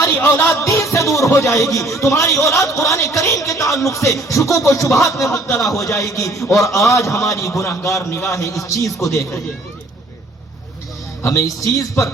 تمہاری اولاد دین سے دور ہو جائے گی، تمہاری اولاد قرآن کریم کے تعلق سے شکوک و شبہات میں مبتلا ہو جائے گی۔ اور آج ہماری گناہگار نگاہیں اس چیز کو دیکھ رہی ہیں۔ ہمیں اس چیز پر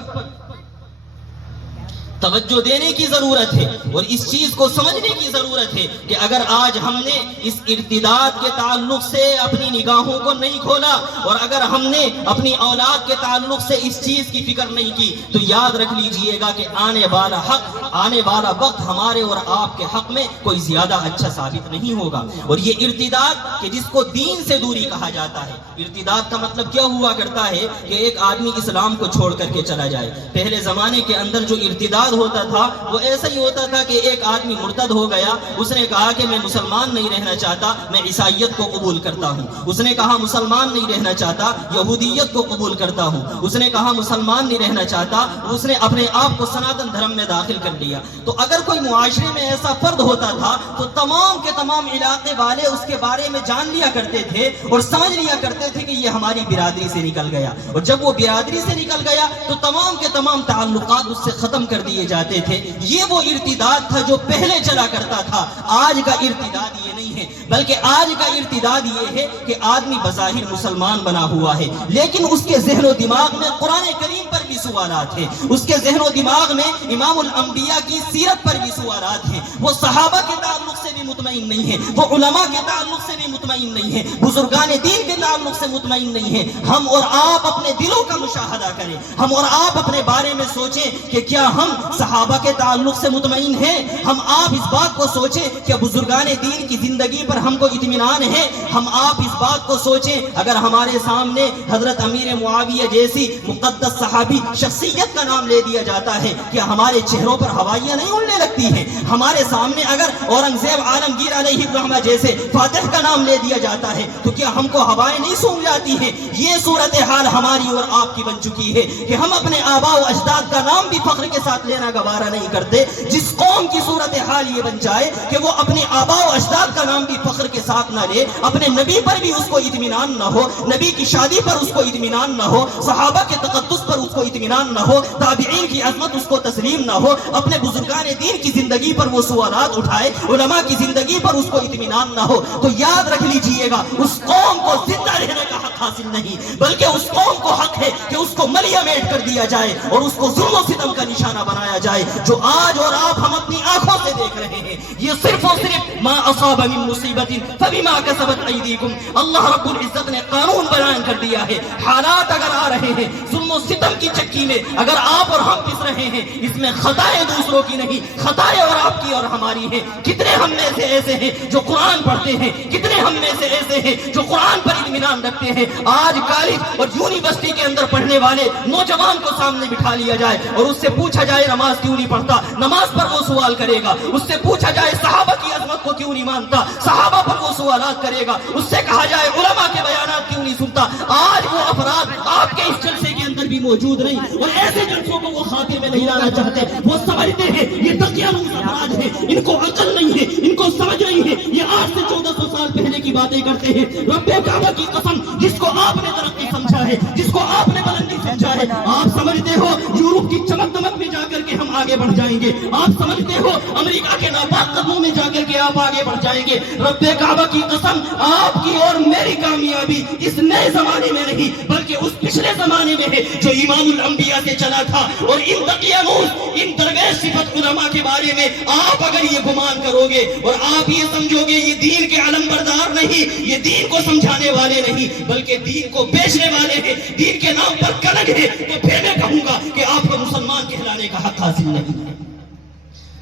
توجہ دینے کی ضرورت ہے اور اس چیز کو سمجھنے کی ضرورت ہے کہ اگر آج ہم نے اس ارتداد کے تعلق سے اپنی نگاہوں کو نہیں کھولا اور اگر ہم نے اپنی اولاد کے تعلق سے اس چیز کی فکر نہیں کی تو یاد رکھ لیجئے گا کہ آنے والا وقت ہمارے اور آپ کے حق میں کوئی زیادہ اچھا ثابت نہیں ہوگا۔ اور یہ ارتداد کہ جس کو دین سے دوری کہا جاتا ہے، ارتداد کا مطلب کیا ہوا کرتا ہے کہ ایک آدمی اسلام کو چھوڑ کر کے چلا جائے۔ پہلے زمانے کے اندر جو ارتداد ہوتا تھا وہ ایسا ہی ہوتا تھا کہ ایک آدمی مرتد ہو گیا، اس نے کہا کہ میں مسلمان نہیں رہنا چاہتا، میں عیسائیت کو قبول کرتا ہوں۔ اس نے کہا مسلمان نہیں رہنا چاہتا، یہودیت کو قبول کرتا ہوں۔ اس نے کہا مسلمان نہیں رہنا چاہتا، اس نے اپنے آپ کو سناتن دھرم میں داخل کر لیا۔ تو اگر کوئی معاشرے میں ایسا فرد ہوتا تھا تو تمام کے تمام علاقے والے اس کے بارے میں جان لیا کرتے تھے اور سمجھ لیا کرتے تھے کہ یہ ہماری برادری سے نکل گیا، اور جب وہ برادری سے نکل گیا تو تمام کے تمام تعلقات اس سے ختم کر دیے جاتے تھے۔ یہ وہ ارتداد تھا جو پہلے چلا کرتا تھا۔ آج کا ارتداد یہ نہیں ہے، بلکہ آج کا ارتداد یہ ہے کہ آدمی بظاہر مسلمان بنا ہوا ہے لیکن اس کے ذہن و دماغ میں قرآن کریم پر بھی سوالات ہیں، اس کے ذہن و دماغ میں امام الانبیاء کی سیرت پر بھی سوالات ہیں، وہ صحابہ کے تعلق سے بھی مطمئن نہیں ہے، وہ علماء کے تعلق سے بھی مطمئن نہیں ہے، بزرگان دین کے تعلق سے مطمئن نہیں ہے۔ ہم اور آپ اپنے دلوں کا مشاہدہ کریں، ہم اور آپ اپنے بارے میں سوچیں کہ کیا ہم صحابہ کے تعلق سے مطمئن ہیں؟ ہم آپ اس بات کو سوچیں کہ بزرگان دین کی زندگی پر ہم کو اطمینان ہے؟ ہم آپ اس بات کو سوچیں اگر ہمارے سامنے حضرت امیر معاویہ جیسی مقدس صحابی شخصیت کا نام لے دیا جاتا ہے کیا ہمارے چہروں پر ہوائیاں نہیں اڑنے لگتی ہیں؟ ہمارے سامنے اگر اورنگزیب عالمگیر علیہ الرحمہ جیسے فاتح کا نام لے دیا جاتا ہے تو کیا ہم کو ہوائیں نہیں سونگ جاتی ہیں؟ یہ صورتحال ہماری اور آپ کی بن چکی ہے کہ ہم اپنے آباء و اجداد کا نام بھی فخر کے ساتھ لینا گوارا نہیں کرتے۔ جس قوم کی صورتحال یہ بن جائے کہ وہ اپنے آباء و اجداد کا نام بھی فخر کے ساتھ نہ لے، اپنے نبی پر بھی اس کو اطمینان نہ ہو، نبی کی شادی پر اس کو اطمینان نہ ہو، صحابہ کے تقدس پر اس کو اطمینان نہ ہو، تابعین کی عظمت اس کو تسلیم نہ ہو، اپنے بزرگان دین کی زندگی پر وہ سوالات اٹھائے، علماء کی زندگی پر اس کو اطمینان نہ ہو، تو یاد رکھ لیجئے گا اس قوم کو زندہ رہنے کا حق حاصل نہیں، بلکہ اس قوم کو حق ہے کہ اس کو ملیا میٹ کر دیا جائے اور اس کو ظلم و ستم کا نشانہ بنایا جائے۔ جو آج اور آپ ہم اپنی آنکھوں سے دیکھ رہے ہیں یہ صرف اور صرف ما اصاب من مصیبت فبما کسبت ایدیکم، اللہ رب العزت نے قانون بیان کر دیا ہے۔ حالات اگر آ رہے ہیں ظلم و ستم کی چکی میں اگر آپ اور ہم پس رہے ہیں، اس میں خطائیں دوسروں کی نہیں، خطائیں اور آپ کی اور ہماری ہیں۔ کتنے ہم میں سے ایسے ہیں جو قرآن پڑھتے ہیں، کتنے ہم میں سے ایسے ہیں جو قرآن پر اطمینان رکھتے ہیں۔ آج کالج اور یونیورسٹی کے اندر پڑھنے والے نوجوان کو سامنے بٹھا لیا جائے اور اس سے پوچھا جائے نماز کیوں نہیں پڑھتا، نماز پر وہ سوال کرے گا۔ اس سے پوچھا جائے صحابہ کی عظمت کو کیوں نہیں مانتا، صحابہ پر وہ سوالات کرے گا۔ اس سے کہا جائے علماء کے بیانات کیوں نہیں سنتا۔ آج وہ افراد آپ کے اس جلسے کے اندر بھی موجود نہیں اور ایسے جلسوں کو وہ خاتے میں نہیں لانا چاہتے۔ وہ سمجھتے ہیں یہ دقیانوس افراد ہیں، ان کو عقل نہیں ہے، ان کو سمجھ نہیں ہے، یہ آج سے 1400 سال پہلے کی باتیں کرتے ہیں۔ رب کعبہ کی قسم، جس کو آپ نے ترقی سمجھا ہے، جس کو آپ نے بلندی سمجھا ہے، آپ سمجھتے ہو یورپ کی چمک دمک میں جا کر کے ہم آگے بڑھ جائیں گے؟ آپ سمجھتے ہو امریکہ کے ناپاک قدموں میں جا کر کے آپ آگے بڑھ جائیں گے؟ رب کعبہ کی قسم، آپ کی اور میری کامیابی اس نئے زمانے میں نہیں بلکہ اس پچھلے زمانے میں ہے جو امام الانبیاء سے چلا تھا۔ اور ان دقیانوس، ان درویش صفت علماء کے بارے میں آپ اگر یہ گمان کرو گے اور آپ یہ سمجھو گے یہ دین کے علم بردار نہیں، یہ دین کو سمجھانے والے نہیں بلکہ دین کو بیچنے والے ہیں، دین کے نام پر کلنگ ہے، تو پھر میں کہوں گا کہ آپ کو مسلمان کہلانے کا حق حاصل نہیں ہے۔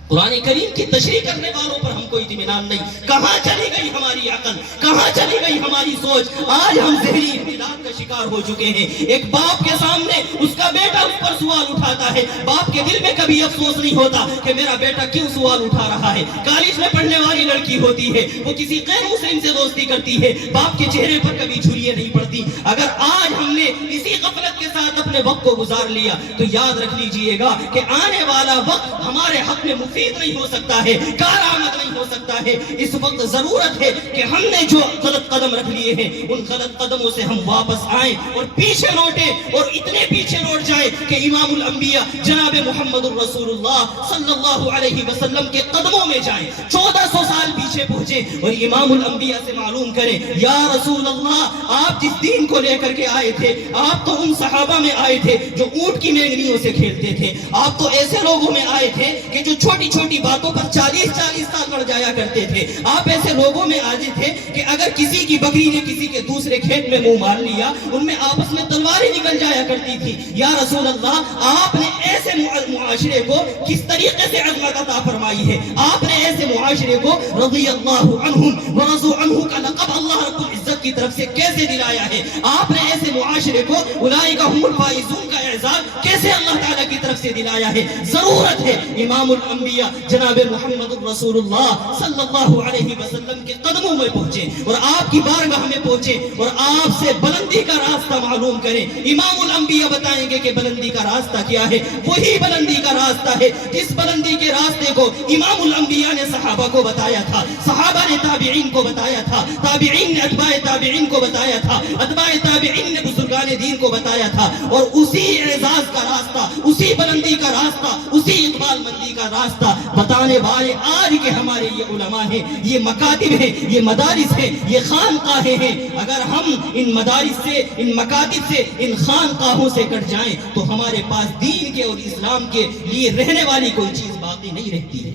قرآن کریم کی تشریح کرنے والوں پر ہم کو اطمینان نہیں۔ کہاں چلی گئی ہماری عقل، کہاں چلی گئی ہماری سوچ؟ آج ہم ذہنی انحطاط کا شکار ہو چکے ہیں۔ ایک باپ کے سامنے اس کا بیٹا اس پر سوال اٹھاتا ہے، باپ کے دل میں کبھی افسوس نہیں ہوتا کہ میرا بیٹا کیوں سوال اٹھا رہا ہے۔ کالج میں پڑھنے والی لڑکی ہوتی ہے، وہ کسی غیر مسلم سے دوستی کرتی ہے، باپ کے چہرے پر کبھی جھریاں نہیں پڑتی۔ اگر آج ہم نے اسی غفلت کے ساتھ اپنے وقت کو گزار لیا تو یاد رکھ لیجئے گا کہ آنے والا وقت ہمارے حق میں مفید نہیں ہو سکتا ہے، کارآمد نہیں ہو سکتا ہے۔ اس وقت ضرورت ہے کہ ہم نے جو غلط قدم رکھ لیے ہیں ان غلط قدموں سے ہم واپس آئیں اور پیچھے لوٹیں، اور اتنے پیچھے لوٹ جائیں کہ امام الانبیاء جناب محمد الرسول اللہ صلی اللہ علیہ وسلم کے قدموں میں جائیں، 1400 سال پیچھے پہنچے اور امام الانبیاء سے معلوم کریں، یا رسول اللہ آپ جس دین کو لے کر کے آئے تھے، آپ تو ان صحابہ میں آئے تھے جو اونٹ کی مینگنیوں سے کھیلتے تھے، آپ تو ایسے لوگوں میں آئے تھے کہ جو چھوٹی چھوٹی باتوں پر 40 سال لڑ جایا کرتے تھے، آپ ایسے لوگوں میں آئے تھے کہ اگر کسی کی بکری نے کسی کے دوسرے کھیت میں منہ مار لیا ان میں آپس میں تلواریں نکل جایا کرتی تھی، یا رسول اللہ آپ نے ایسے معاشرے کو کس طریقے سے عظمت عطا فرمائی ہے، آپ نے ایسے معاشرے کو رضی اللہ عنہم ورضوا عنہ کا لقب اللہ رب العزت کی طرف سے کیسے دلایا ہے، آپ نے ایسے معاشرے کو اولئک هم الفائزون کا اعزاز کیسے اللہ تعالیٰ کی طرف سے دلایا ہے۔ ضرورت ہے امام الانبیاء جناب محمد الرسول اللہ صلی اللہ علیہ وسلم کے قدموں میں پہنچے اور آپ کی بارگاہ میں پہنچے اور آپ سے بلندی کا راستہ معلوم کریں۔ امام الانبیاء بتائیں گے کہ بلندی کا راستہ کیا ہے، وہی بلندی کا راستہ ہے جس بلندی کے راستے کو امام الانبیاء نے صحابہ کو بتایا تھا، صحابہ نے تابعین کو بتایا تھا، تابعین نے اتباع تابعین کو بتایا تھا، اتباع تابعین نے بزرگان دین کو بتایا تھا، اور اسی اعزاز کا راستہ، اسی بلندی کا راستہ، اسی اقبال مندی کا راستہ بتانے والے آج کے ہمارے یہ علماء ہیں، یہ مکاتب ہیں، یہ مدارس ہیں، یہ خانقاہیں ہیں۔ اگر ہم ان مدارس سے، ان مکاتب سے، ان خانقاہوں سے کٹ جائیں تو ہمارے پاس دین کے اور اسلام کے لیے رہنے والی کوئی چیز باقی نہیں رہتی ہے۔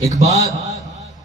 ایک بات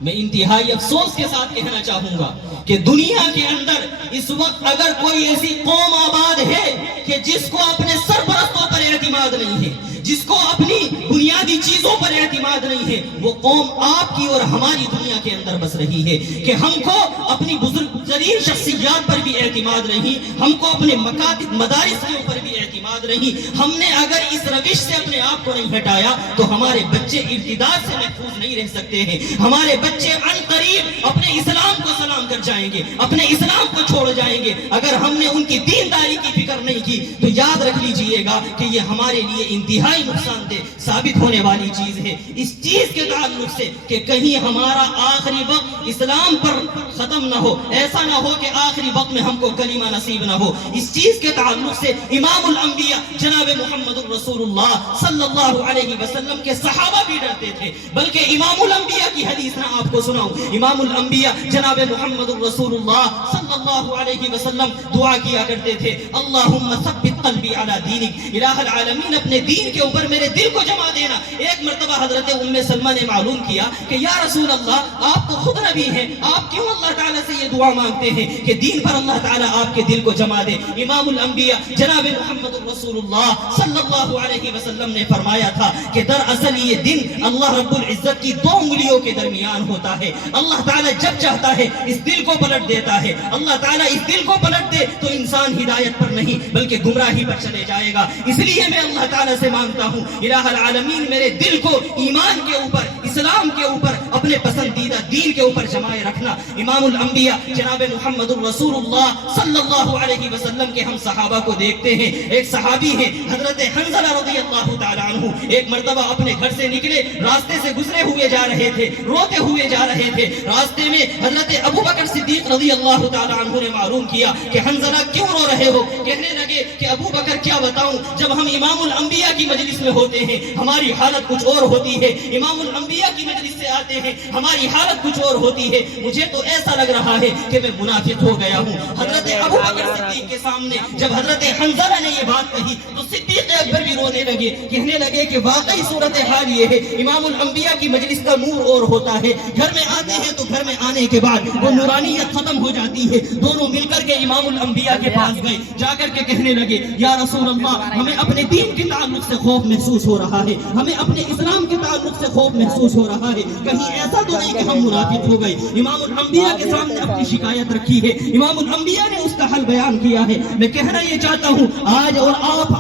میں انتہائی افسوس کے ساتھ کہنا چاہوں گا کہ دنیا کے اندر اس وقت اگر کوئی ایسی قوم آباد ہے کہ جس کو اپنے سرپرستوں پر اعتماد نہیں ہے، جس کو اپنی بنیادی چیزوں پر اعتماد نہیں ہے، وہ قوم آپ کی اور ہماری دنیا کے اندر بس رہی ہے کہ ہم کو اپنی بزرگ ترین شخصیات پر بھی اعتماد نہیں، ہم کو اپنے مکاتب مدارس کے اوپر بھی اعتماد نہیں۔ ہم نے اگر اس روش سے اپنے آپ کو نہیں ہٹایا تو ہمارے بچے ارتداد سے محفوظ نہیں رہ سکتے ہیں، ہمارے بچے عن قریب اپنے اسلام کو سلام کر جائیں گے، اپنے اسلام کو چھوڑ جائیں گے۔ اگر ہم نے ان کی دینداری کی فکر نہیں کی تو یاد رکھ لیجئے گا کہ یہ ہمارے لیے انتہائی نقصان دہ ثابت ہونے والی چیز ہے۔ اس چیز کے تعلق سے کہ کہیں ہمارا آخری وقت اسلام پر ختم نہ ہو، ایسا نہ ہو کہ آخری وقت میں ہم کو کلمہ نصیب نہ ہو، اس چیز کے تعلق سے امام الانبیاء جناب محمد الرسول اللہ صلی اللہ علیہ وسلم کے صحابہ بھی ڈرتے تھے، بلکہ امام الانبیاء کی حدیث نہ آپ کو سناؤں، امام الانبیاء جناب محمد الرسول اللہ صلی اللہ علیہ وسلم دعا کیا کرتے تھے، اللہم ثبت قلبی علی دینک، الہ العالمین اپنے دین کے اوپر میرے دل کو جما دینا۔ ایک مرتبہ حضرت ام سلمہ نے معلوم کیا کہ یا رسول اللہ آپ تو خود نبی ہیں، آپ کیوں اللہ تعالیٰ سے یہ دعا مانگتے ہیں کہ دین پر اللہ تعالیٰ آپ کے دل کو جما دے؟ امام الانبیاء جناب محمد الرسول اللہ صلی اللہ علیہ وسلم نے فرمایا تھا کہ دراصل یہ دن اللہ رب العزت کی 2 انگلیوں کے درمیان ہوتا ہے، اللہ تعالیٰ جب چاہتا ہے اس دل کو پلٹ دیتا ہے، اللہ تعالیٰ اس دل کو پلٹ دے تو انسان ہدایت پر نہیں بلکہ گمراہی پر چلے جائے گا۔ اس لیے میں اللہ تعالیٰ سے مانگتا ہوں الہ العالمین میرے دل کو ایمان کے اوپر، اسلام کے اوپر، اپنے پسندیدہ دین کے اوپر جمائے رکھنا۔ امام الانبیاء جناب محمد الرسول اللہ صلی اللہ علیہ وسلم کے ہم صحابہ کو دیکھتے ہیں، ایک صحابی ہیں حضرت حنظلہ رضی اللہ تعالیٰ عنہ، ایک مرتبہ اپنے گھر سے نکلے، راستے سے گزرے ہوئے جا رہے تھے، روتے ہوئے جا رہے تھے، راستے میں حضرت ابو بکر صدیق رضی اللہ تعالیٰ عنہ نے معلوم کیا کہ حنظلہ کیوں رو رہے ہو؟ کہنے لگے کہ ابو بکر کیا بتاؤں، جب ہم امام الانبیاء کی مجلس میں ہوتے ہیں ہماری حالت کچھ اور ہوتی ہے، امام الانبیاء کی مجلس سے آتے ہیں ہماری حالت کچھ اور ہوتی ہے، مجھے تو ایسا لگ رہا ہے کہ میں منافق ہو گیا ہوں۔ حضرت ابو بکر صدیق کے سامنے جب حضرت حنظلہ نے یہ بات کہی تو صدیق اکبر بھی رونے لگے، کہنے لگے کہ واقعی صورتحال یہ ہے، امام الانبیاء کی مجلس کا نور اور ہوتا ہے، گھر میں آتے ہیں تو گھر میں آنے کے بعد وہ نورانیت ختم ہو جاتی ہے۔ دونوں مل کر کے امام الانبیاء کے پاس گئے، جا کر کے کہنے لگے یا رسول اللہ ہمیں اپنے دین کے تعلق سے خوف محسوس ہو رہا ہے، ہمیں اپنے اسلام کے تعلق سے خوف محسوس ہو رہا ہے، کہیں ایسا تو نہیں کہ ہم منافق ہو گئے؟ امام الانبیاء کے سامنے اپنی شکایت رکھی ہے، امام الانبیاء نے اس کا حل بیان کیا ہے۔ میں کہنا یہ چاہتا ہوں آج اور آپ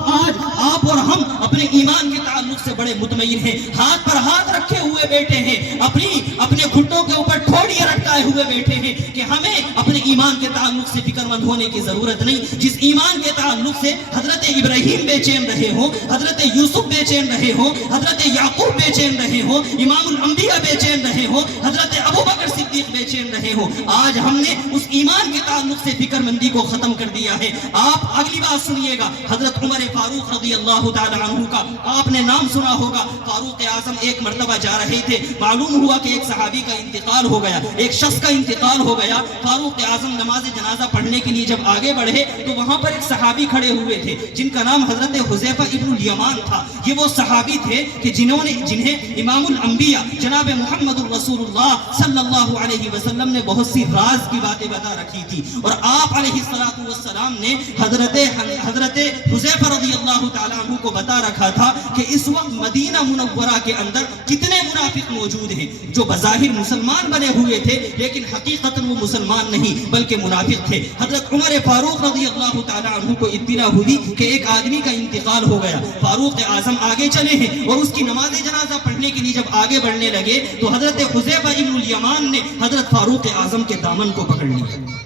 آپ اور ہم اپنے ایمان کے تعلق سے بڑے مطمئن ہیں، ہاتھ پر ہاتھ رکھے ہوئے بیٹھے ہیں، اپنے گھٹنوں کے اوپر ٹھوڑیاں لٹکائے ہوئے بیٹھے ہیں کہ ہمیں اپنے ایمان کے تعلق سے فکر مند ہونے کی ضرورت نہیں۔ جس ایمان کے تعلق سے حضرت ابراہیم بے چین رہے ہوں، حضرت یوسف بے چین رہے ہوں، حضرت یعقوب بے چین رہے ہوں، امام الانبیاء بے چین رہے ہوں، حضرت ابوبکر صدیق بے چین رہے ہوں، آج ہم نے اس ایمان کے تعلق سے فکر مندی کو ختم کر دیا ہے۔ آپ اگلی بات سنیے گا، حضرت عمر فاروق رضی اللہ تعالی عنہ کا آپ نے نام سنا ہوگا۔ فاروق اعظم ایک مرتبہ جا رہے تھے، معلوم ہوا کہ ایک صحابی کا انتقال ہو گیا، ایک شخص کا انتقال ہو گیا۔ فاروق اعظم نماز جنازہ پڑھنے کے لیے جب آگے بڑھے تو وہاں پر ایک صحابی کھڑے ہوئے تھے جن کا نام حضرت حذیفہ ابن الیمان تھا۔ یہ وہ صحابی تھے کہ جنہیں امام الانبیاء جناب محمد الرسول اللہ صلی اللہ علیہ وسلم نے بہت سی راز کی باتیں بتا رکھی تھی، اور آپ علیہ السلام نے حضرت حذیفہ رضی اللہ تعالیٰ عنہ کو بتا رکھا تھا کہ اس وقت مدینہ منورہ کے اندر کتنے منافق موجود ہیں جو بظاہر مسلمان بنے ہوئے تھے لیکن حقیقتاً وہ مسلمان نہیں بلکہ منافق تھے۔ حضرت عمر فاروق رضی اللہ تعالیٰ عنہ کو اطلاع ہوئی کہ ایک آدمی کا انتقال ہو گیا۔ فاروق اعظم آگے چلے ہیں اور اس کی نماز جنازہ پڑھنے کے لیے جب آگے بڑھنے لگے تو حضرت حذیفہ ابن الیمان نے حضرت فاروق اعظم کے دامن کو پکڑ لیا۔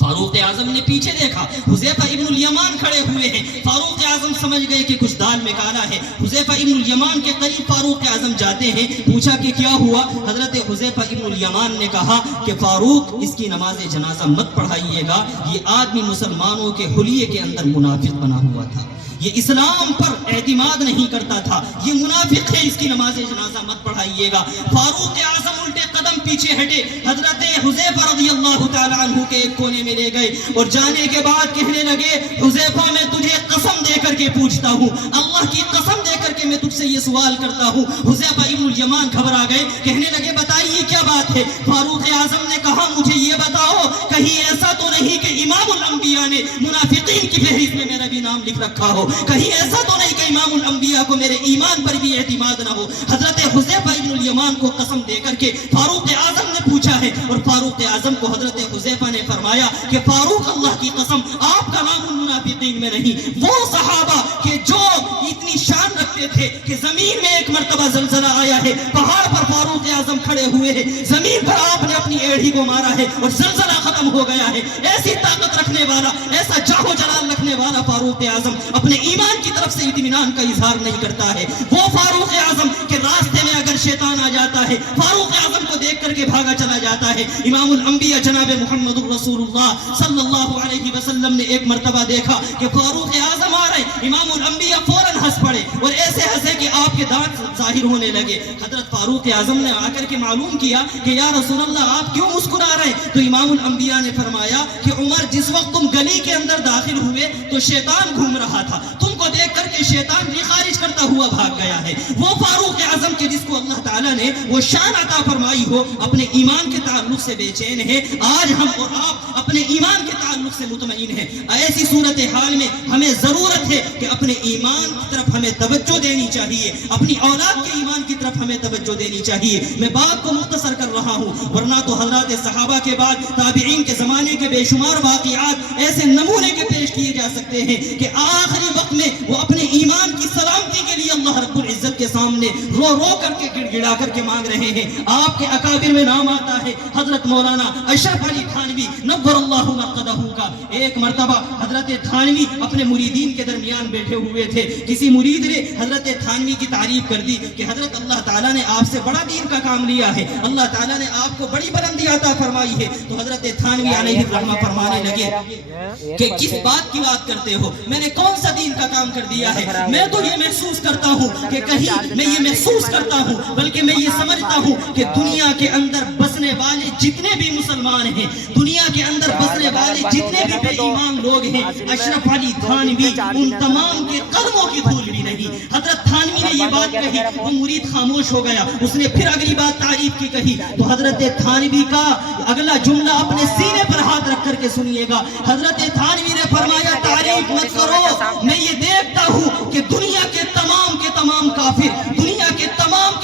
فاروق اعظم نے پیچھے دیکھا، حذیفہ ابن الیمان کھڑے ہوئے ہیں۔ فاروق اعظم سمجھ گئے کہ کچھ دال میں کالا ہے۔ حذیفہ ابن الیمان کے قریب فاروق اعظم جاتے ہیں، پوچھا کہ کیا ہوا؟ حضرت حذیفہ ابن الیمان نے کہا کہ فاروق اس کی نماز جنازہ مت پڑھائیے گا، یہ آدمی مسلمانوں کے حلیے کے اندر منافق بنا ہوا تھا، یہ اسلام پر اعتماد نہیں کرتا تھا، یہ منافق ہے، اس کی نماز جنازہ مت پڑھائیے گا۔ فاروق اعظم الٹے قدم پیچھے ہٹے، حضرت حذیفہ رضی اللہ تعالیٰ عنہ کے ایک کونے میں لے گئے اور جانے کے بعد کہنے لگے، حذیفہ میں تجھے قسم دے کر کے پوچھتا ہوں، اللہ کی قسم دے کر کے میں تجھ سے یہ سوال کرتا ہوں۔ حذیفہ ابن الیمان گھبرا گئے، کہنے لگے بتائیے کیا بات ہے؟ فاروق اعظم نے کہا مجھے یہ بتاؤ کہیں ایسا تو نہیں کہ امام الانبیاء نے منافقین کی فہرست میں میرا بھی نام لکھ رکھا ہو، کہیں ایسا تو نہیں کہ امام الانبیاء کو میرے ایمان پر بھی اعتماد نہ ہو؟ حضرت حذیفہ ابن الیمان کو قسم دے کر کے فاروق اعظم نے پوچھا ہے، اور فاروق اعظم کو حضرت حذیفہ نے فرمایا کہ فاروق اللہ کی قسم آپ کا نام المنافقین میں نہیں۔ وہ صحابہ کہ جو اتنی شان رکھتے تھے کہ زمین میں ایک مرتبہ زلزلہ آیا ہے، پہاڑ پر فاروق اعظم کھڑے ہوئے ہیں، زمین پر آپ نے اپنی ایڑھی کو مارا ہے اور زلزلہ ختم ہو گیا ہے، ایسی طاقت رکھنے والا، ایسا جاہ و جلال رکھنے والا فاروق اعظم اپنے ایمان کی طرف سے اطمینان کا اظہار نہیں کرتا ہے۔ وہ فاروق اعظم کے راستے میں اگر شیطان آ جاتا ہے، فاروق اعظم کو دیکھ کر کے بھاگا چلا جاتا ہے۔ امام الانبیاء جناب محمد الرسول اللہ صلی اللہ علیہ وسلم نے ایک مرتبہ دیکھا کہ فاروق اعظم آ رہے، امام الانبیاء فوراً ہنس پڑے اور ایسے ہنسے کہ آپ کے دانت ظاہر ہونے لگے۔ حضرت فاروق اعظم نے آ کر کے معلوم کیا کہ یا رسول اللہ آپ کیوں مسکرا رہے ہیں؟ تو امام الانبیاء نے فرمایا کہ عمر جس وقت تم گلی کے اندر داخل ہوئے تو شیطان گھوم رہا تھا، تم کو دیکھ کر کے شیطان بھی خارج کرتا ہوا بھاگ گیا ہے۔ وہ فاروق اعظم کے جس کو اللہ تعالیٰ نے وہ شان عطا فرمائی ہو، اپنے ایمان کے تعلق سے بے چین ہے۔ آج ہم اور آپ اپنے ایمان کے تعلق سے مطمئن ہیں۔ ایسی صورتحال میں ہمیں ضرورت ہے کہ اپنے ایمان کی طرف ہمیں توجہ دینی چاہیے، اپنی اولاد کے ایمان کی طرف ہمیں توجہ دینی چاہیے۔ میں بات کو مختصر کر رہا ہوں، ورنہ تو حضرات صحابہ کے بعد تابعین کے زمانے کے بے شمار واقعات ایسے نمونے کے پیش کیے جا سکتے ہیں کہ آخری وقت میں وہ اپنے ایمان کی سلامتی کے لیے اللہ رب العزت کے سامنے رو رو کر کے گڑ گڑا کر کے مانگ رہے ہیں۔ آپ کے اکابر میں نام آتا ہے حضرت مولانا اشرف علی تھانوی نور اللہ مرقدہ کا۔ ایک مرتبہ حضرت تھانوی اپنے مریدین کے درمیان بیٹھے ہوئے تھے، کسی مرید نے حضرت تھانوی کی تعریف کر دی کہ حضرت اللہ تعالیٰ نے آپ سے بڑا دین کا کام لیا ہے، اللہ تعالیٰ نے آپ کو بڑی بلندی عطا فرمائی ہے۔ تو حضرت تھانوی علیہ الرحمہ فرمانے لگے کہ کس بات کی بات کرتے ہو، میں نے کون سا دین کا کام کر دیا ہے؟ میں تو یہ محسوس کرتا ہوں کہ کہیں میں یہ محسوس کرتا ہوں بلکہ میں یہ سمجھتا ہوں کہ دنیا کے اندر بسنے والے جتنے بھی مسلمان ہیں، دنیا کے اندر بسنے والے جتنے بھی بے ایمان لوگ ہیں، اشرف علی تھانوی ان تمام کے قدموں کی دھول بھی نہیں۔ حضرت تھانوی نے یہ بات کہی، وہ مرید خاموش ہو گیا، اس نے پھر اگلی بات تعریف کی کہی تو حضرت تھانوی کا اگلا جملہ اپنے سینے پر ہاتھ رکھ کر کے سنیے گا۔ حضرت تھانوی نے فرمایا تعریف مت کرو، میں یہ دیکھتا ہوں کہ دنیا کے تمام کافر، دنیا کے تمام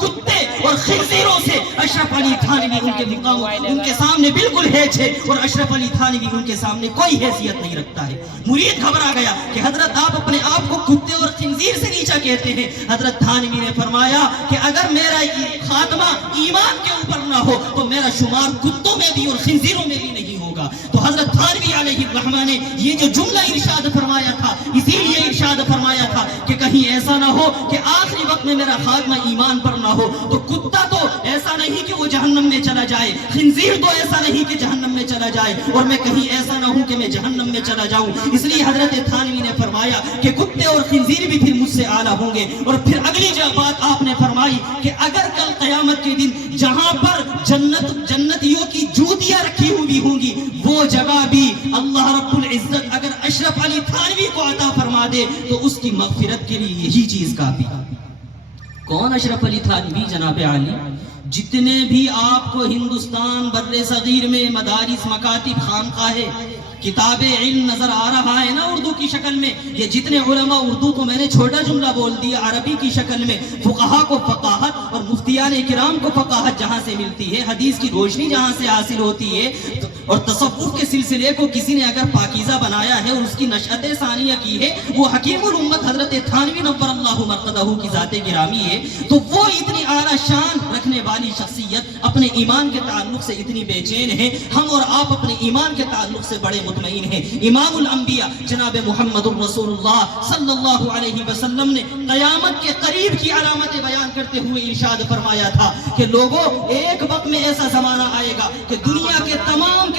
کتے اور خنزیروں سے اشرف علی تھانوی ان کے سامنے بالکل ہیچ ہے، اور اشرف علی تھانوی ان کے سامنے کوئی حیثیت نہیں رکھتا ہے۔ مرید گھبرا گیا کہ حضرت آپ اپنے آپ کو کتے اور خنزیر سے نیچا کہتے ہیں۔ حضرت تھانوی نے فرمایا کہ اگر میرا خاتمہ ایمان کے اوپر نہ ہو تو میرا شمار کتوں میں بھی اور خنزیروں میں بھی نہیں ہوگا۔ تو حضرت تھانوی علیہ الرحمہ نے یہ جو جملہ ارشاد فرمایا تھا، اسی لیے ارشاد فرمایا تھا کہ کہیں ایسا نہ ہو کہ آخری وقت میں میرا خاتمہ ایمان پر نہ ہو۔ تو کتا تو ایسا نہیں کہ وہ جہنم میں چلا جائے، خنزیر تو ایسا نہیں کہ جہنم میں چلا جائے، اور میں کہیں ایسا نہ ہوں کہ میں جہنم میں چلا جاؤں۔ اس لیے حضرت تھانوی نے فرمایا کہ کتے اور خنزیر بھی پھر مجھ سے اعلیٰ ہوں گے۔ اور پھر اگلی بات آپ نے فرمائی کہ اگر کل قیامت کے دن جہاں پر جنتیوں کی جوتیاں رکھی ہوئی ہوں گی، وہ جگہ بھی اللہ رب العزت اگر اشرف علی تھانوی کو عطا فرما دے تو اس کی مغفرت کے لیے یہی چیز کافی۔ کون اشرف علی تھانوی؟ جناب عالی، جتنے بھی آپ کو ہندوستان بر صغیر میں مدارس، مکاتب، خانقاہیں، کتاب علم نظر آ رہا ہے نا اردو کی شکل میں، یہ جتنے علماء اردو کو میں نے چھوٹا جملہ بول دیا عربی کی شکل میں، فقہا کو فقاہت اور مفتیان کرام کو فقاہت جہاں سے ملتی ہے، حدیث کی روشنی جہاں سے حاصل ہوتی ہے، اور تصوف کے سلسلے کو کسی نے اگر پاکیزہ بنایا ہے اور اس کی نشأت ثانیہ کی ہے، وہ حکیم الامت حضرت تھانوی نور اللہ مرقدہ کی ذات گرامی ہے، تو وہ اتنی اعلیٰ شان رکھنے والی شخصیت اپنے ایمان کے تعلق سے اتنی بے چین ہے، ہم اور آپ اپنے ایمان کے تعلق سے بڑے مطمئن ہیں۔ امام الانبیاء جناب محمد الرسول اللہ صلی اللہ علیہ وسلم نے قیامت کے قریب کی علامتیں بیان کرتے ہوئے ارشاد فرمایا تھا کہ لوگوں، ایک وقت میں ایسا زمانہ آئے گا کہ دنیا کے تمام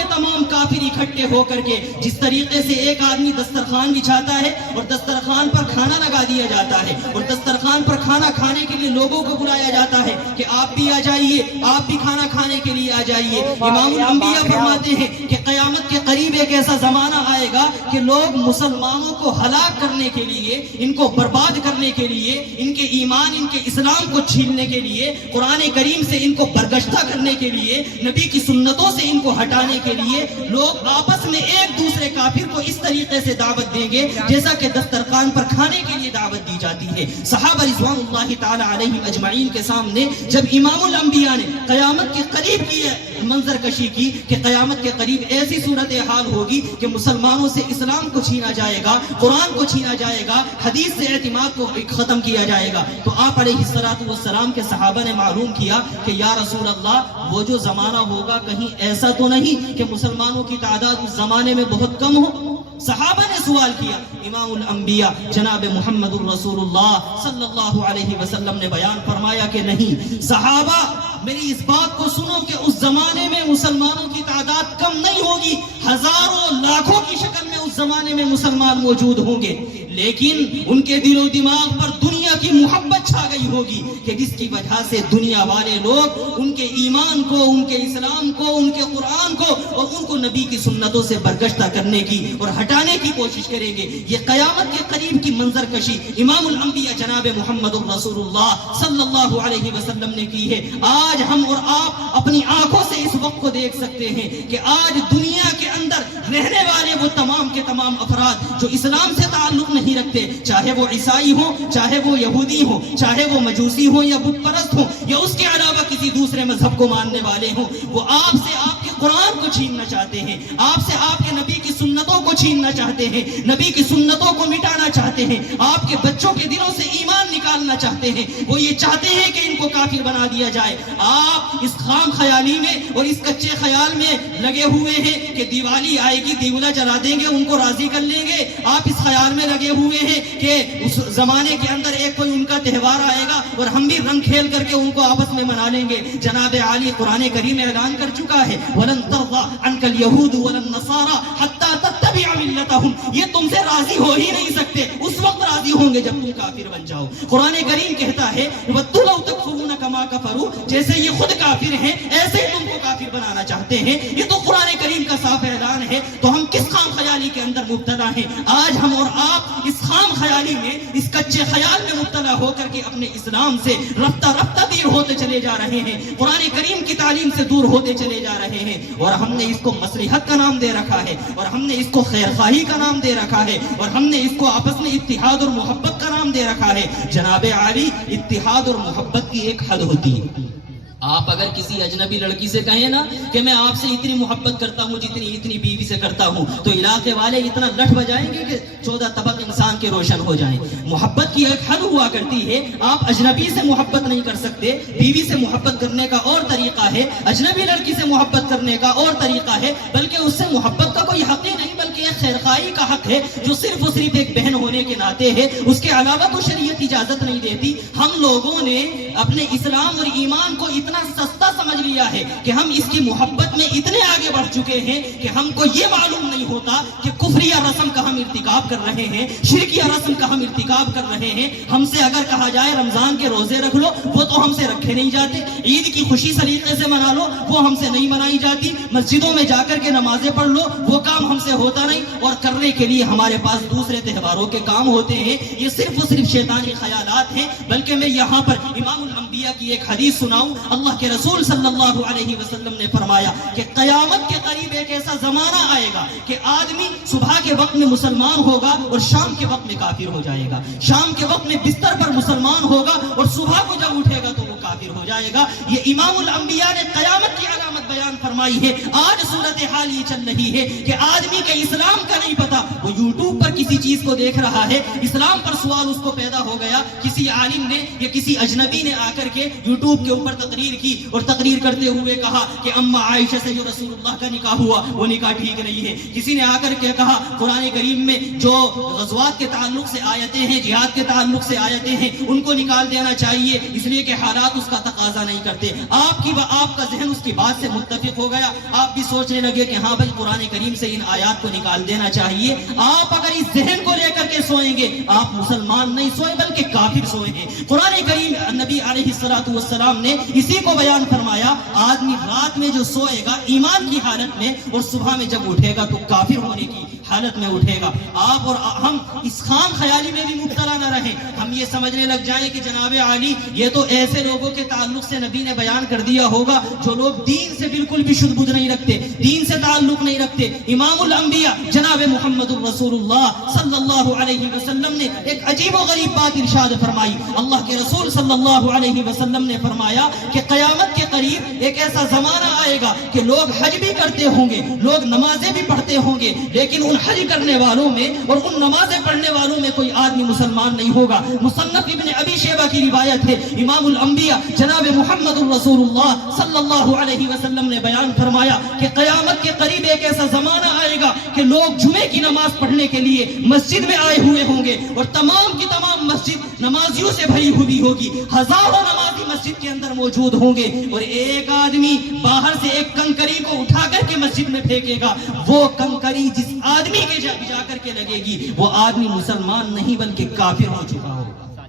کافر اکٹھے ہو کر کے جس طریقے سے ایک آدمی دسترخوان بچھاتا ہے اور دسترخوان پر کھانا لگا دیا جاتا ہے اور دسترخوان پر کھانا کھانے کے لیے لوگوں کو بلایا جاتا ہے کہ آپ بھی آ جائیے، آپ بھی کھانا کھانے کے لیے آ جائیے۔ امام الانبیاء فرماتے ہیں کہ قیامت کے قریب ایک ایسا زمانہ آئے گا کہ لوگ مسلمانوں کو ہلاک کرنے کے لیے، ان کو برباد کرنے کے لیے، ان کے ایمان، ان کے اسلام کو چھیننے کے لیے، قرآن کریم سے ان کو برگشتہ کرنے کے لیے، نبی کی سنتوں سے ان کو ہٹانے کے لیے لوگ آپس میں ایک دوسرے کافر کو اس طریقے سے دعوت دیں گے جیسا کہ دسترخوان پر کھانے کے لیے دعوت دی جاتی ہے۔ صحابہ رضوان اللہ تعالی علیہم اجمعین کے سامنے جب امام الانبیاء نے قیامت کے قریب کی منظر کشی کی کہ قیامت کے قریب ایسی صورتحال ہوگی کہ مسلمانوں سے اسلام کو چھینا جائے گا، قرآن کو چھینا جائے گا، حدیث سے اعتماد کو ختم کیا جائے گا، تو آپ علیہ الصلوۃ والسلام کے صحابہ نے معلوم کیا کہ یا رسول اللہ، وہ جو زمانہ ہوگا کہیں ایسا تو نہیں کہ مسلمانوں کی تعداد اس زمانے میں بہت کم ہو؟ صحابہ نے سوال کیا۔ امام الانبیاء جناب محمد الرسول اللہ صلی اللہ علیہ وسلم نے بیان فرمایا کہ نہیں صحابہ، میری اس بات کو سنو کہ اس زمانے میں مسلمانوں کی تعداد کم نہیں ہوگی، ہزاروں لاکھوں کی شکل میں اس زمانے میں مسلمان موجود ہوں گے، لیکن ان کے دل و دماغ پر دنیا کی محبت چھا گئی ہوگی کہ جس کی وجہ سے دنیا والے لوگ ان کے ایمان کو، ان کے اسلام کو، ان کے قرآن کو اور ان کو نبی کی سنتوں سے برگشتہ کرنے کی اور ہٹانے کی کوشش کریں گے۔ یہ قیامت کے قریب کی منظر کشی امام الانبیاء جناب محمد الرسول اللہ صلی اللہ علیہ وسلم نے کی ہے۔ آج ہم اور آپ اپنی آنکھوں سے اس وقت کو دیکھ سکتے ہیں کہ آج دنیا کے اندر رہنے والے وہ تمام کے تمام افراد جو اسلام سے تعلق نہیں رکھتے، چاہے وہ عیسائی ہوں، چاہے وہ یہودی ہوں، چاہے وہ مجوسی ہوں یا بت پرست ہوں یا اس کے علاوہ کسی دوسرے مذہب کو ماننے والے ہوں، وہ آپ سے آپ کے قرآن کو چھیننا چاہتے ہیں، آپ سے آپ کے نبی کی سنتوں کو چھیننا چاہتے ہیں، نبی کی سنتوں کو مٹانا چاہتے ہیں، آپ کے بچوں کے دلوں سے ایمان نکالنا چاہتے ہیں، وہ یہ چاہتے ہیں کہ ان کو کافر بنا دیا جائے۔ آپ اس خام خیالی میں اور اس کچے خیال میں لگے ہوئے ہیں کہ دیوالی آئے گی، دیولہ جلا دیں گے، ان کو راضی کر لیں گے۔ آپ اس خیال میں لگے ہوئے ہیں کہ اس زمانے کے اندر ایک کوئی ان کا تہوار آئے گا اور ہم بھی رنگ کھیل کر کے ان کو آپس میں منا لیں گے۔ جناب عالی قرآن کریم اعلان کر چکا ہے وَلَن تَرْضَىٰ عَنْكَ الْيَهُودُ وَلَا النَّصَارَىٰ حَتَّىٰ تَتَّبِعَ مِلَّتَهُمْ، یہ تم سے راضی ہو ہی نہیں سکتے، اس وقت راضی ہوں گے جب تم کافر بن جاؤ۔ قرآن کریم کہتا ہے وَدُّوا لَوْ تَكْفُرُونَ كَمَا كَفَرُوا، جیسے یہ خود کافر ہیں ایسے ہی تم کو کافر بنانا چاہتے ہیں۔ یہ تو قرآن کریم کا صاف اعلان ہے، تو ہم کس خام خیالی کے اندر مبتلا ہیں؟ آج ہم اور آپ اس خام خیالی میں، اس کچے خیال میں مبتلا ہو کر کے اپنے اسلام سے رفتہ رفتہ دور ہوتے چلے جا رہے ہیں، قرآن کریم کی تعلیم سے دور ہوتے چلے جا رہے ہیں، اور ہم نے اس کو مصلحت کا نام دے رکھا ہے، اور ہم نے اس کو خیر خواہی کا نام دے رکھا ہے، اور ہم نے اس کو آپس میں اتحاد اور محبت کا نام دے رکھا ہے۔ جناب عالی، اتحاد اور محبت کی ایک حد ہوتی ہے، آپ اگر کسی اجنبی لڑکی سے کہیں نا کہ میں آپ سے اتنی محبت کرتا ہوں جتنی بیوی سے کرتا ہوں، تو علاقے والے اتنا لٹ بجائیں گے کہ 14 طبق انسان کے روشن ہو جائیں۔ محبت کی ایک حد ہوا کرتی ہے، آپ اجنبی سے محبت نہیں کر سکتے، بیوی سے محبت کرنے کا اور طریقہ ہے، اجنبی لڑکی سے محبت کرنے کا اور طریقہ ہے، بلکہ اس سے محبت کا کوئی حق ہی نہیں بلکہ ایک خیرخواہی کا حق ہے جو صرف اور صرف ایک بہن ہونے کے ناطے ہے، اس کے علاوہ تو شریعت اجازت نہیں دیتی۔ ہم لوگوں نے اپنے اسلام اور ایمان کو اتنا سستا سمجھ لیا ہے کہ ہم اس کی محبت میں اتنے آگے بڑھ چکے ہیں کہ ہم کو یہ معلوم نہیں ہوتا کہ کفریہ رسم کا ہم ارتکاب کر رہے ہیں، شرکیہ رسم کا ہم ارتکاب کر رہے ہیں۔ ہم سے اگر کہا جائے رمضان کے روزے رکھ لو، وہ تو ہم سے رکھے نہیں جاتے، عید کی خوشی سلیقے سے منا لو، وہ ہم سے نہیں منائی جاتی، مسجدوں میں جا کر کے نمازیں پڑھ لو، وہ کام ہم سے ہوتا نہیں، اور کرنے کے لیے ہمارے پاس دوسرے تہواروں کے کام ہوتے ہیں۔ یہ صرف اور صرف شیطانی خیالات ہیں۔ بلکہ میں یہاں پر امام الانبیاء کی ایک حدیث سناؤں۔ اللہ کے رسول صلی اللہ علیہ وسلم نے فرمایا کہ قیامت کے قریب ایک ایسا زمانہ آئے گا کہ آدمی صبح کے وقت میں مسلمان ہوگا اور شام کے وقت میں کافر ہو جائے گا، شام کے وقت میں بستر پر مسلمان ہوگا اور صبح کو جب اٹھے گا تو وہ کافر ہو جائے گا۔ یہ امام الانبیاء نے قیامت کی علامت بیان فرمائی ہے۔ آج صورتحال یہ چل رہی ہے کہ آدمی کے اسلام کا نہیں پتا، وہ یوٹیوب پر کسی چیز کو دیکھ رہا ہے، اسلام پر سوال اس کو پیدا ہو گیا، کسی عالم نے یا کسی اجنبی نے آ کر کے یوٹیوب کے اوپر تقریر کی اور تقریر کرتے ہوئے کہا کہ اما عائشہ سے جو رسول اللہ کا نکاح ہوا وہ نکاح ٹھیک نہیں ہے۔ کسی نے آ کر کے کہا قرآن کریم میں جو غزوات کے تعلق سے آیتیں ہیں، جہاد کے تعلق سے آیتیں ہیں، ان کو نکال دینا چاہیے اس لیے کہ حالات اس کا تقاضا نہیں کرتے۔ آپ کا ذہن اس کی بات سے متفق ہو گیا، آپ بھی سوچنے لگے کہ ہاں بھائی قرآن کریم سے ان آیات کو نکال دینا چاہیے۔ آپ اگر اس ذہن کو لے کر کے سوئیں گے، آپ مسلمان نہیں سوئے بلکہ کافر سوئے ہیں۔ قرآن کریم نبی علیہ السلام نے اسی کو بیان فرمایا، آدمی رات میں جو سوئے گا ایمان کی حالت میں اور صبح میں جب اٹھے گا تو کافر ہونے کی حالت میں اٹھے گا۔ آپ اور ہم اس خام خیالی میں بھی مبتلا نہ رہیں، ہم یہ سمجھنے لگ جائیں کہ جناب عالی یہ تو ایسے لوگوں کے تعلق سے نبی نے بیان کر دیا ہوگا جو لوگ دین سے بالکل بھی شد بدھ نہیں رکھتے، دین سے تعلق نہیں رکھتے۔ امام الانبیاء جناب محمد الرسول اللہ صلی اللہ علیہ وسلم نے ایک عجیب و غریب بات ارشاد فرمائی۔ اللہ کے رسول صلی اللہ علیہ وسلم نے فرمایا کہ قیامت کے قریب ایک ایسا زمانہ آئے گا کہ لوگ حج بھی کرتے ہوں گے، لوگ نمازیں بھی پڑھتے ہوں گے، لیکن ان حج کرنے والوں میں اور ان نمازیں پڑھنے والوں میں کوئی آدمی مسلمان نہیں ہوگا۔ مصنف ابن ابی شیبہ کی روایت ہے، امام الانبیاء جناب محمد الرسول اللہ صلی اللہ علیہ وسلم نے بیان فرمایا کہ قیامت کے قریب ایک ایسا زمانہ آئے گا کہ لوگ جمعے کی نماز پڑھنے کے لیے مسجد میں آئے ہوئے ہوں گے اور تمام کی تمام مسجد نمازیوں سے بھری ہوئی ہوگی، ہزاروں نمازی مسجد کے اندر موجود ہوں گے، اور ایک آدمی باہر سے ایک کنکری کو اٹھا کر کے مسجد میں پھینکے گا، وہ کنکری جس آدمی کے جا کر کے لگے گی وہ آدمی مسلمان نہیں بلکہ کافر ہو چکا ہوگا۔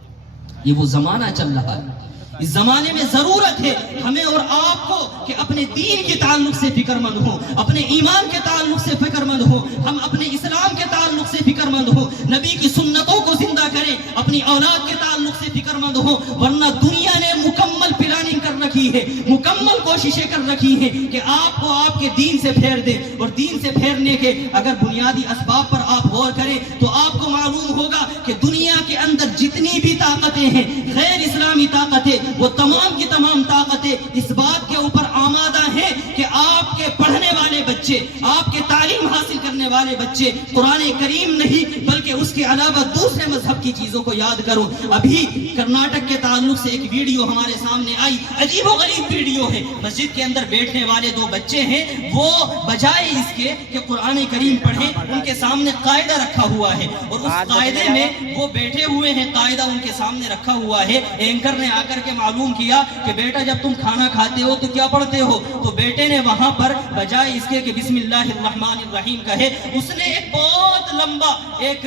یہ وہ زمانہ چل رہا ہے۔ اس زمانے میں ضرورت ہے ہمیں اور آپ کو کہ اپنے دین کے تعلق سے فکر مند ہوں، اپنے ایمان کے تعلق سے فکر مند ہوں، ہم اپنے اسلام کے تعلق سے فکر مند ہوں، نبی کی سنتوں کو زندہ کریں، اپنی اولاد کے تعلق سے فکر مند ہوں، ورنہ دنیا نے مکمل پلاننگ کر رکھی ہے، مکمل کوششیں کر رکھی ہیں کہ آپ کو آپ کے دین سے پھیر دیں، اور دین سے پھیرنے کے اگر بنیادی اسباب پر آپ غور کریں تو آپ کو معلوم ہوگا کہ دنیا کے اندر جتنی بھی طاقتیں ہیں، غیر اسلامی طاقتیں، وہ تمام کی تمام طاقتیں اس بات کے اوپر آمادہ ہیں کہ آپ کے پڑھنے والے بچے، آپ کے تعلیم حاصل کرنے والے بچے قرآن کریم نہیں بلکہ اس کے علاوہ دوسرے مذہب کی چیزوں کو یاد کرو۔ ابھی کرناٹک کے تعلق سے ایک ویڈیو ہمارے سامنے آئی، عجیب و غریب ویڈیو ہے۔ مسجد کے اندر بیٹھنے والے دو بچے ہیں، وہ بجائے اس کے کہ قرآن کریم پڑھیں ان کے سامنے قاعدہ رکھا ہوا ہے، اور اس قاعدے میں وہ بیٹھے ہوئے ہیں، قاعدہ ان کے سامنے رکھا ہوا ہے۔ اینکر نے آ کر کے معلوم کیا کہ بیٹا جب تم کھانا کھاتے ہو تو کیا پڑھتے ہو؟ تو بیٹے نے وہاں پر بجائے اس کے کہ بسم اللہ الرحمن الرحیم کہے، اس نے ایک بہت لمبا ایک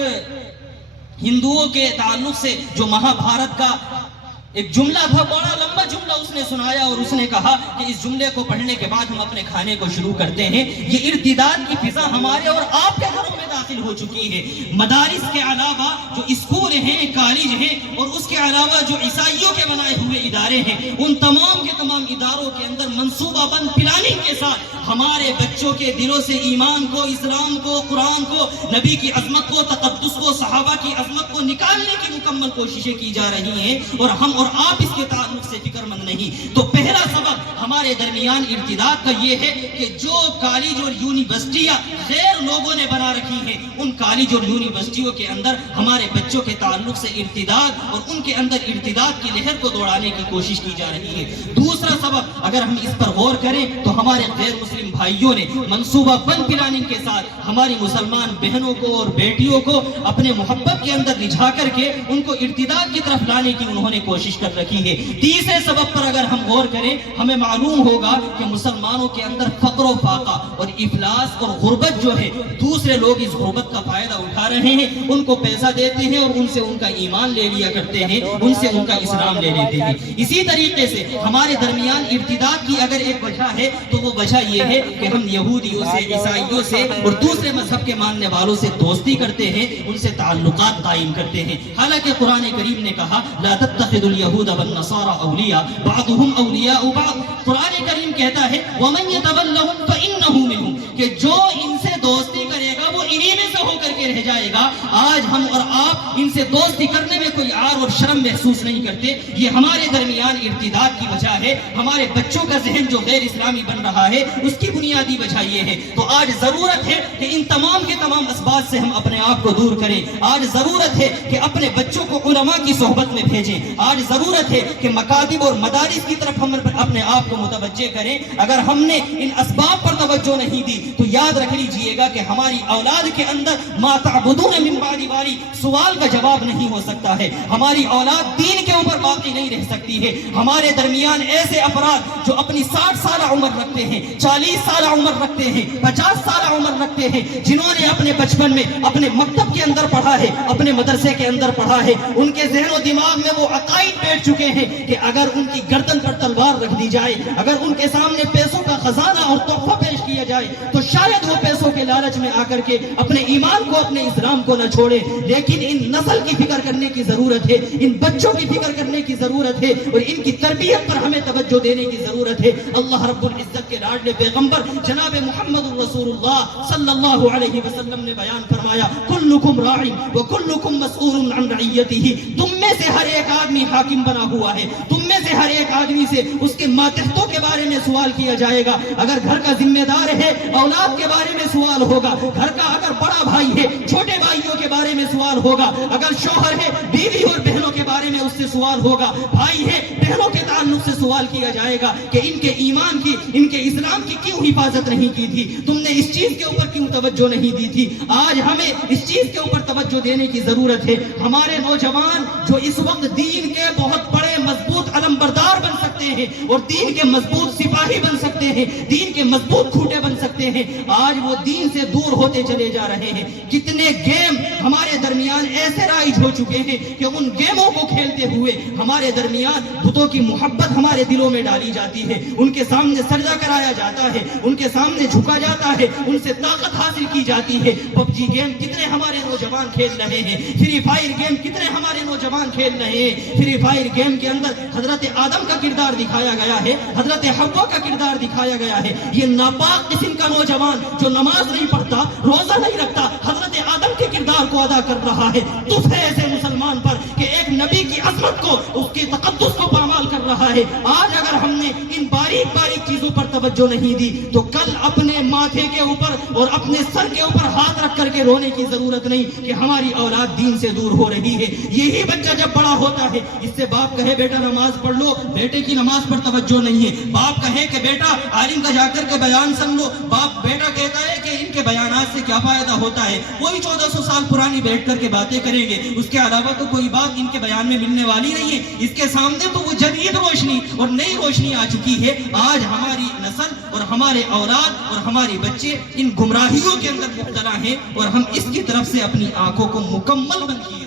ہندوؤں کے تعلق سے جو مہا بھارت کا ایک جملہ تھا، بڑا لمبا جملہ اس نے سنایا، اور اس نے کہا کہ اس جملے کو پڑھنے کے بعد ہم اپنے کھانے کو شروع کرتے ہیں۔ یہ ارتداد کی فضا ہمارے اور آپ کے گھروں میں داخل ہو چکی ہے۔ مدارس کے علاوہ جو اسکول ہیں، کالج ہیں، اور اس کے علاوہ جو عیسائیوں کے بنائے ہوئے ادارے ہیں، ان تمام کے تمام اداروں کے اندر منصوبہ بند پلاننگ کے ساتھ ہمارے بچوں کے دلوں سے ایمان کو، اسلام کو، قرآن کو، نبی کی عظمت کو، تقدس کو، صحابہ کی عظمت کو نکالنے کی مکمل کوششیں کی جا رہی ہیں، اور ہم اور آپ اس کے تعلق سے فکر مند نہیں. تو پہلا سبب ہمارے درمیان ارتداد کا یہ ہے کہ جو کالج اور یونیورسٹیاں غیر لوگوں نے بنا رکھی ہیں, ان کالج اور یونیورسٹیوں کے اندر ہمارے بچوں کے تعلق سے ارتداد اور ان کے اندر ارتداد کی لہر کو دوڑانے کی کوشش کی جا رہی ہے. دوسرا سبب اگر ہم اس پر غور کریں تو ہمارے غیر مسلم بھائیوں نے منصوبہ بند پلاننگ کے ساتھ ہماری مسلمان بہنوں کو اور بیٹیوں کو اپنے محبت کے اندر رجھا کر کے ان کو ارتداد کی طرف لانے کی انہوں نے کوشش کر رکھی ہے. تیسرے سبب پر اگر ہم غور کریں, ہمیں معلوم ہوگا کہ مسلمانوں کے اندر فقر و فاقہ اور افلاس اور غربت جو ہے, دوسرے لوگ اس غربت کا فائدہ اٹھا رہے ہیں, ان کو پیسہ دیتے ہیں اور ان سے ان کا ایمان لے لیا کرتے ہیں, ان سے ان کا اسلام لے لیتے ہیں. اسی طریقے سے ہمارے درمیان ارتداد کی اگر ایک وجہ ہے تو وہ وجہ یہ ہے کہ ہم یہودیوں سے, عیسائیوں سے اور دوسرے مذہب کے ماننے والوں سے دوستی کرتے ہیں, ان سے تعلقات قائم کرتے ہیں. حالانکہ قرآن کریم نے کہا لا تتخذوا اليهود والنصارى اولیاء بعضهم اولیاء بعض. قرآن کریم کہتا ہے ومن يتولهم فانه منهم, کہ جو ان سے دوستی کرے گا وہ انہی میں سے ہو کر کے رہ جائے گا. آج ہم اور آپ ان سے دوستی کرنے میں کوئی عار اور شرم محسوس نہیں کرتے. یہ ہمارے درمیان ارتداد کی وجہ ہے. ہمارے بچوں کا ذہن جو غیر اسلامی بن رہا ہے اس کی بنیادی وجہ یہ ہے. تو آج ضرورت ہے کہ ان تمام کے تمام اسباب سے ہم اپنے آپ کو دور کریں. آج ضرورت ہے کہ اپنے بچوں کو علماء کی صحبت میں بھیجیں. آج ضرورت ہے کہ مکاتب اور مدارس کی طرف ہم اپنے آپ کو متوجہ کریں. اگر ہم نے ان اسباب پر توجہ نہیں دی تو یاد رکھ لیجئے گا کہ ہماری اولاد کے اندر ما تعبدون من بعدی والی سوال کا جواب نہیں ہو سکتا ہے. ہماری اولاد دین کے اوپر باقی نہیں رہ سکتی ہے. ہمارے درمیان ایسے افراد جو اپنی 60 سالہ عمر رکھتے ہیں, 40 سالہ عمر رکھتے ہیں, 50 سالہ عمر رکھتے ہیں, جنہوں نے اپنے بچپن میں اپنے مکتب کے اندر پڑھا ہے, اپنے مدرسے کے اندر پڑھا ہے, ان کے ذہن و دماغ میں وہ عقائد بیٹھ چکے ہیں کہ اگر ان کی گردن پر تلوار رکھ دی جائے, اگر ان کے سامنے پیسوں کا خزانہ اور تحفہ پیش کیا جائے تو شاید وہ پیسوں کے لالچ میں آ کر کے اپنے ایمان کو, اپنے اسلام کو نہ چھوڑے. لیکن ان نسل کی فکر کرنے کی ضرورت ہے, ان بچوں کی فکر کرنے کی ضرورت ہے اور ان کی تربیت پر ہمیں توجہ دینے کی ضرورت ہے. اللہ رب العزت کے لاڈلے پیغمبر جناب محمد رسول اللہ صلی اللہ علیہ وسلم نے بیان فرمایا کلکم راع وکلکم مسئول عن رعیتہ. تم میں سے ہر ایک آدمی حاکم بنا ہوا ہے, تم میں سے ہر ایک آدمی سے اس کے ماتحتوں کے بارے میں سوال کیا جائے گا. اگر گھر کا ذمہ دار ہے اولاد کے بارے میں سوال ہوگا, گھر کا اگر بڑا بھائی ہے چھوٹے بھائیوں کے بارے میں سوال ہوگا, اگر شوہر ہے بیوی اور بہنوں کے بارے میں اس سے سوال ہوگا, بھائی ہے بہنوں کے تعلق سے سوال کیا جائے گا کہ ان کے ایمان کی, ان کے اسلام کی کیوں حفاظت نہیں کی تھی, تم نے اس چیز کے اوپر کیوں توجہ نہیں دی تھی. آج ہمیں اس چیز کے اوپر توجہ دینے کی ضرورت ہے. ہمارے نوجوان جو اس وقت دین کے بہت بڑے مضبوط علمبردار بن سکتے ہیں اور دین کے مضبوط سپاہی بن سکتے ہیں, دین کے مضبوط کھوٹے بن سکتے ہیں, آج وہ دین سے دور ہوتے چلے جا رہے ہیں. کتنے گیم ہمارے درمیان ایسے رائج ہو چکے ہیں کہ ان گیموں کو کھیلتے ہوئے ہمارے درمیان بتوں کی محبت ہمارے دلوں میں ڈالی جاتی ہے, ان کے سامنے سجدہ کرایا جاتا ہے, ان کے سامنے جھکا جاتا ہے, ان سے طاقت حاصل کی جاتی ہے. پب جی گیم کتنے ہمارے نوجوان کھیل رہے ہیں, فری فائر گیم کتنے ہمارے نوجوان کھیل رہے ہیں. فری فائر گیم کے اندر حضرت آدم کا کردار دکھایا گیا ہے, حضرت حوا کا کردار دکھایا گیا ہے. یہ ناپاک قسم کا نوجوان جو نماز نہیں پڑھتا, روزہ نہیں رکھتا, حضرت آدم کے کردار کو ادا کر رہا ہے. دف ہے ایسے مسلمان پر کہ ایک نبی کی عظمت کو, اس کے تقدس کو پامال کر رہا ہے. آج اگر ہم نے ان باریک باریک چیزوں پر توجہ نہیں دی تو کل اپنے ماتھے کے اوپر اور اپنے سر کے اوپر ہاتھ رکھ کر کے رونے کی ضرورت نہیں کہ ہماری اولاد دین سے دور ہو رہی ہے. یہی بچہ جب بڑا ہوتا ہے, اس سے باپ کہے بیٹا نماز پڑھ لو, بیٹے کی نماز پر توجہ نہیں ہے. باپ کہے کہ بیٹا عالم کا جا کر کے بیان سن لو, باپ بیٹا کہتا ہے کہ ان کے بیانات سے کیا فائدہ ہوتا ہے, وہی 1400 سال پرانی بیٹھ کر کے باتیں کریں گے, اس کے علاوہ تو کوئی بات ان کے بیان میں ملنے والی نہیں ہے. اس کے سامنے تو وہ جدید روشنی اور نئی روشنی آ چکی ہے. آج ہماری نسل اور ہمارے اولاد اور ہمارے بچے ان گمراہیوں کے اندر مبتلا ہیں اور ہم اس کی طرف سے اپنی آنکھوں کو مکمل بند کیے.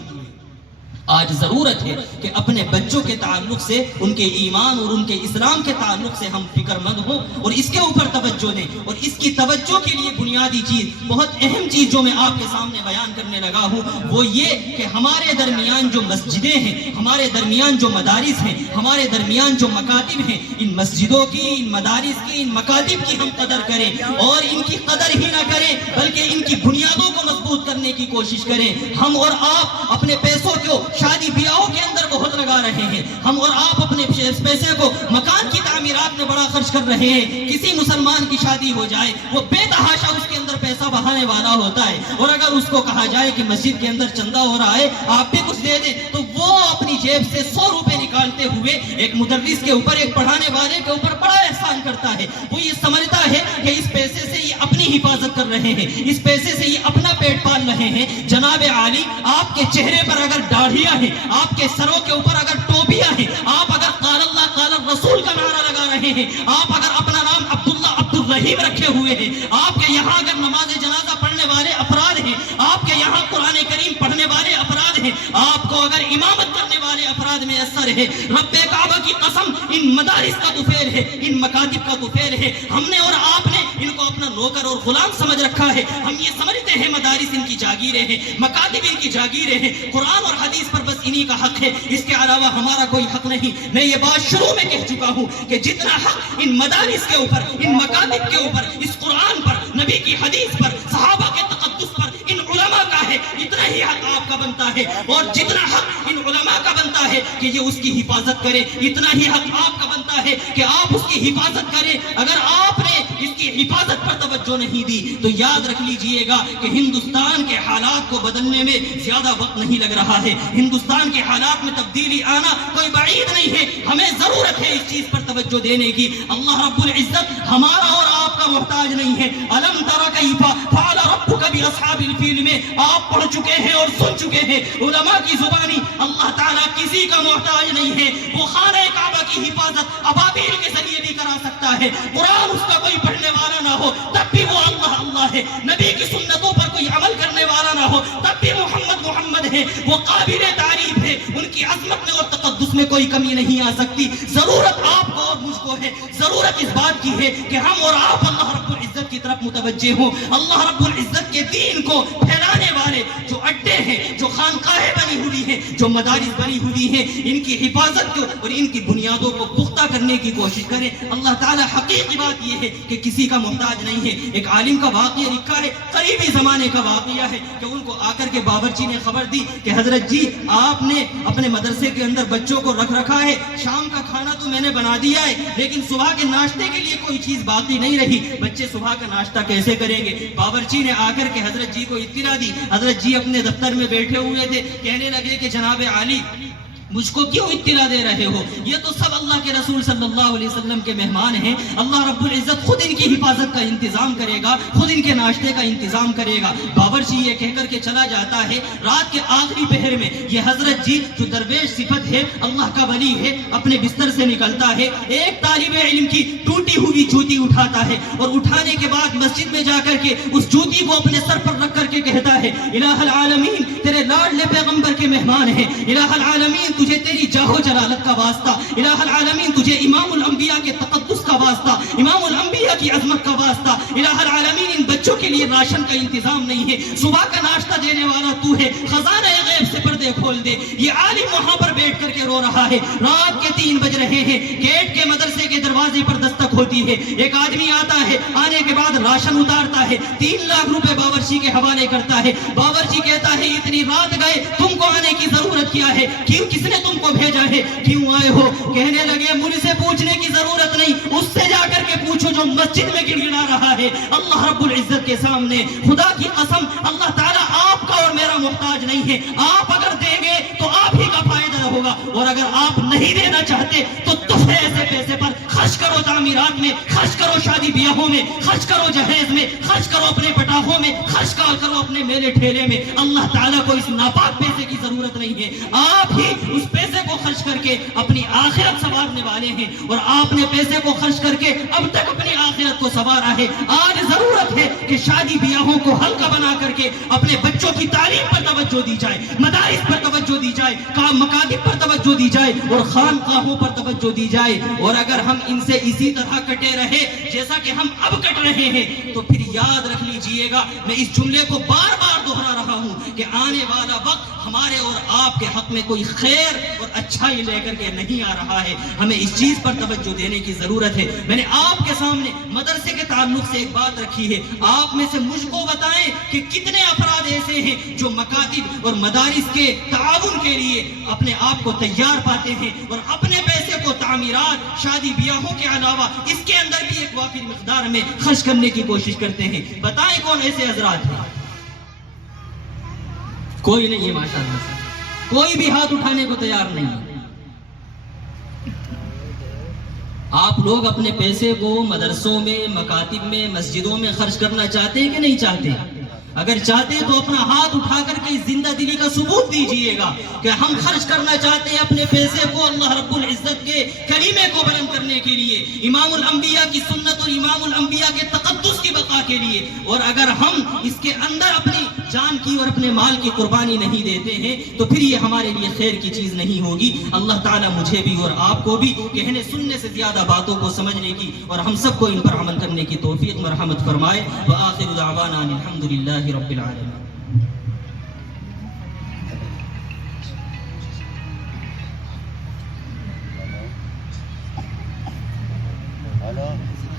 آج ضرورت ہے کہ اپنے بچوں کے تعلق سے, ان کے ایمان اور ان کے اسلام کے تعلق سے ہم فکر مند ہوں اور اس کے اوپر توجہ دیں. اور اس کی توجہ کے لیے بنیادی چیز, بہت اہم چیز جو میں آپ کے سامنے بیان کرنے لگا ہوں وہ یہ کہ ہمارے درمیان جو مسجدیں ہیں, ہمارے درمیان جو مدارس ہیں, ہمارے درمیان جو مکاتب ہیں, ان مسجدوں کی, ان مدارس کی, ان مکاتب کی ہم قدر کریں اور ان کی قدر ہی نہ کریں بلکہ ان کی بنیادوں کو مضبوط مضبوط کرنے کی کوشش کریں. ہم اور آپ اپنے پیسوں کو شادی بیاہوں کے اندر بہت لگا رہے ہیں. ہم اور آپ اپنے پیسے کو مکان کی تعمیرات میں بڑا خرچ کر رہے ہیں. کسی مسلمان کی شادی ہو جائے وہ بے تحاشا اس کے اندر پیسہ بہانے والا ہوتا ہے, اور اگر اس کو کہا جائے کہ مسجد کے اندر چندہ ہو رہا ہے آپ بھی کچھ دے دیں, تو وہ اپنی جیب سے 100 روپے نکالتے ہوئے ایک مدرس کے اوپر, ایک پڑھانے والے کے اوپر بڑا احسان کرتا ہے. وہ یہ سمجھتا ہے کہ اس پیسے سے یہ اپنی حفاظت کر رہے ہیں, اس پیسے سے یہ اپنا پیٹ پال رہے ہیں. جناب عالی, آپ کے چہرے پر اگر داڑھیاں ہیں, آپ کے سروں کے اوپر اگر ٹوپیاں ہیں, آپ اگر قال اللہ قال الرسول کا نعرہ لگا رہے ہیں, آپ اگر اپنا نام عبداللہ عبدالرحیم رکھے ہوئے ہیں, آپ کے یہاں اگر نماز جنازہ پڑھنے والے افراد ہیں, آپ کے یہاں قرآن کریم پڑھنے والے افراد ہیں, آپ کو اگر امامت کرنے والے افراد میں اثر ہے, رب کعبہ کی قسم ان مدارس کا تو فعل ہے, ان مکاتب کا تو فعل ہے. ہم نے اور آپ نے ان کو اپنا نوکر اور غلام سمجھ رکھا ہے. ہم یہ سمجھتے ہیں مدارس ان کی جاگیریں ہیں, مکاتب ان کی جاگیریں ہیں, قرآن اور حدیث پر بس انہی کا حق ہے, اس کے علاوہ ہمارا کوئی حق نہیں. میں یہ بات شروع میں کہہ چکا ہوں کہ جتنا حق ان مدارس کے اوپر, ان مکاتب کے اوپر, اس قرآن پر, نبی کی حدیث پر, صحابہ کے تقدس پر, ان علماء کا ہے, اتنا ہی حق آپ کا بنتا ہے. اور جتنا حق ان علماء کا بنتا ہے کہ یہ اس کی حفاظت کرے, اتنا ہی حق آپ کا بنتا ہے کہ آپ اس کی حفاظت کریں. اگر آپ نے اس کی حفاظت پر توجہ نہیں دی تو یاد رکھ لیجئے گا کہ ہندوستان کے حالات کو بدلنے میں زیادہ وقت نہیں لگ رہا ہے. ہندوستان کے حالات میں تبدیلی آنا کوئی بعید نہیں ہے. ہمیں ضرورت ہے اس چیز پر توجہ دینے کی. اللہ رب العزت ہمارا اور آپ کا محتاج نہیں ہے. الم تر کیف فعل ربک باصحاب الفیل میں آپ پڑھ چکے ہیں اور سن چکے ہیں علماء کی زبانی. اللہ تعالیٰ کسی کا محتاج نہیں ہے. وہ خانہ کعبہ کی حفاظت ابابیل کے ذریعے بھی کرا سکتا ہے. قرآن اس کا کوئی پڑھنے والا نہ ہو تب بھی وہ اللہ اللہ ہے. نبی کی سنتوں پر کوئی عمل کرنے والا نہ ہو تب بھی محمد محمد ہے. وہ قابل تعریف ہے, ان کی عظمت میں اور تقدس میں کوئی کمی نہیں آ سکتی. ضرورت آپ کو اور مجھ کو ہے, ضرورت اس بات کی ہے کہ ہم اور آپ اللہ رب العزت کی طرف متوجہ ہوں. اللہ رب العزت کے دین کو پھیلانے والے جو اڈے ہیں, جو خانقاہیں بنی ہوئی ہیں, جو مدارس بنی ہوئی ہیں, ان کی حفاظت کو اور ان کی بنیادوں کو پختہ کرنے کی کوشش کریں. اللہ تعالیٰ حقیقی بات یہ ہے کہ کسی کا محتاج نہیں ہے. ایک عالم کا واقعہ لکھا ہے, قریبی زمانے کا واقعہ ہے, کہ ان کو آ کر کے باورچی نے خبر دی کہ حضرت جی آپ نے اپنے مدرسے کے اندر بچوں کو رکھ رکھا ہے, شام کا کھانا تو میں نے بنا دیا ہے, لیکن صبح کے ناشتے کے لیے کوئی چیز باقی نہیں رہی. بچے صبح کا ناشتہ کیسے کریں گے؟ باورچی نے آ کر کے حضرت جی کو اطلاع دی. حضرت جی اپنے دفتر میں بیٹھے ہوئے تھے, کہنے لگے کہ جناب عالی مجھ کو کیوں اطلاع دے رہے ہو؟ یہ تو سب اللہ کے رسول صلی اللہ علیہ وسلم کے مہمان ہیں. اللہ رب العزت خود ان کی حفاظت کا انتظام کرے گا, خود ان کے ناشتے کا انتظام کرے گا. باورچی یہ کہہ کر کے چلا جاتا ہے. رات کے آخری پہر میں یہ حضرت جی جو درویش صفت ہے, اللہ کا ولی ہے, اپنے بستر سے نکلتا ہے, ایک طالب علم کی ٹوٹی ہوئی جوتی اٹھاتا ہے, اور اٹھانے کے بعد مسجد میں جا کر کے اس جوتی کو اپنے سر پر رکھ کر کے کہتا ہے, الہ العالمین تیرے لاڈلے پیغمبر کے مہمان ہیں, الہ العالمین تجھے تیری جاہو جلالت کا واسطہ, الہ العالمین تجھے امام الانبیاء کے تقدس کا واسطہ, امام الانبیاء کی عظمت کا واسطہ, الہ العالمین ان بچوں کے لیے راشن کا انتظام نہیں ہے, صبح کا ناشتہ دینے والا تو ہے, خزانہ غیب سے پردے کھول دے. یہ عالم وہاں پر بیٹھ کر کے رو رہا ہے. رات کے 3 بج رہے ہیں, گیٹ کے مدرسے کے دروازے پر دستک ہوتی ہے. ایک آدمی آتا ہے, آنے کے بعد راشن اتارتا ہے, 3 لاکھ روپے باورچی کے حوالے کرتا ہے. باورچی کہتا ہے اتنی رات گئے, تم کو آنے کی ضرورت کیا ہے؟ کیوں, کس نے تم کو بھیجا ہے, کیوں آئے ہو؟ کہنے لگے مجھ سے پوچھنے کی ضرورت نہیں, اس سے جا کر کے پوچھو جو مسجد میں گڑ گڑا رہا ہے. اللہ رب العزت کے سامنے خدا کی قسم اللہ تعالیٰ آپ کا اور میرا محتاج نہیں ہے. آپ اگر دیں گے تو آپ ہی کا فائدہ ہوگا, اور اگر آپ نہیں دینا چاہتے تو تحفے ایسے پیسے پر خرچ کرو, تعمیرات میں خرچ کرو, شادی بیاہوں میں خرچ کرو, جہیز میں خرچ کرو, اپنے پٹاخوں میں خرچ کرو, اپنے میلے ٹھیلے میں. اللہ تعالیٰ کو اس ناپاک پیسے کی ضرورت نہیں ہے. آپ ہی اس پیسے کو خرچ کر کے اپنی آخرت سنوارنے والے ہیں, اور آپ نے پیسے کو خرچ کر کے اب تک اپنی آخرت کو سنوارا ہے. آج ضرورت ہے کہ شادی بیاہوں کو ہلکا بنا کر کے اپنے بچوں کی تعلیم پر توجہ دی جائے, مدارس پر توجہ دی جائے, مکاتب پر توجہ دی جائے, اور خانقاہوں پر توجہ دی جائے. اور اگر ہم ان سے اسی طرح کٹے رہے جیسا کہ ہم اب کٹ رہے ہیں تو پھر یاد رکھ لیجئے گا, میں اس جملے کو بار بار دہرا رہا ہوں, ہوں کہ آنے والا وقت ہمارے اور آپ کے حق میں کوئی خیر اور اچھائی لے کر کے نہیں آ رہا ہے. ہمیں اس چیز پر توجہ دینے کی ضرورت ہے. میں نے آپ کے سامنے مدرسے کے تعلق سے ایک بات رکھی ہے. آپ میں سے مجھ کو بتائیں کہ کتنے افراد ایسے ہیں جو مکاتب اور مدارس کے تعاون کے لیے اپنے آپ کو تیار پاتے ہیں اور اپنے پیسے کو تعمیرات شادی بیاہوں کے علاوہ اس کے اندر بھی ایک وافر مقدار میں خرچ کرنے کی کوشش کرتے ہیں. بتائیں کون ایسے حضرات ہیں؟ کوئی نہیں ہے ماشاءاللہ سے. کوئی بھی ہاتھ اٹھانے کو تیار نہیں ہے. آپ لوگ اپنے پیسے کو مدرسوں میں، مکاتب میں، مسجدوں میں خرچ کرنا چاہتے ہیں کہ نہیں چاہتے؟ اگر چاہتے ہیں تو اپنا ہاتھ اٹھا کر کے زندہ دلی کا ثبوت دیجئے گا کہ ہم خرچ کرنا چاہتے ہیں اپنے پیسے کو اللہ رب العزت کے کلمے کو بلند کرنے کے لیے، امام الانبیاء کی سنت اور امام الانبیاء کے تقدس کی بقا کے لیے. اور اگر ہم اس کے اندر اپنی جان کی اور اپنے مال کی قربانی نہیں دیتے ہیں تو پھر یہ ہمارے لیے خیر کی چیز نہیں ہوگی. اللہ تعالیٰ مجھے بھی اور آپ کو بھی کہنے سننے سے زیادہ باتوں کو سمجھنے کی اور ہم سب کو ان پر عمل کرنے کی توفیق مرحمت فرمائے. وآخر دعوانا الحمدللہ رب العالمین. Hello.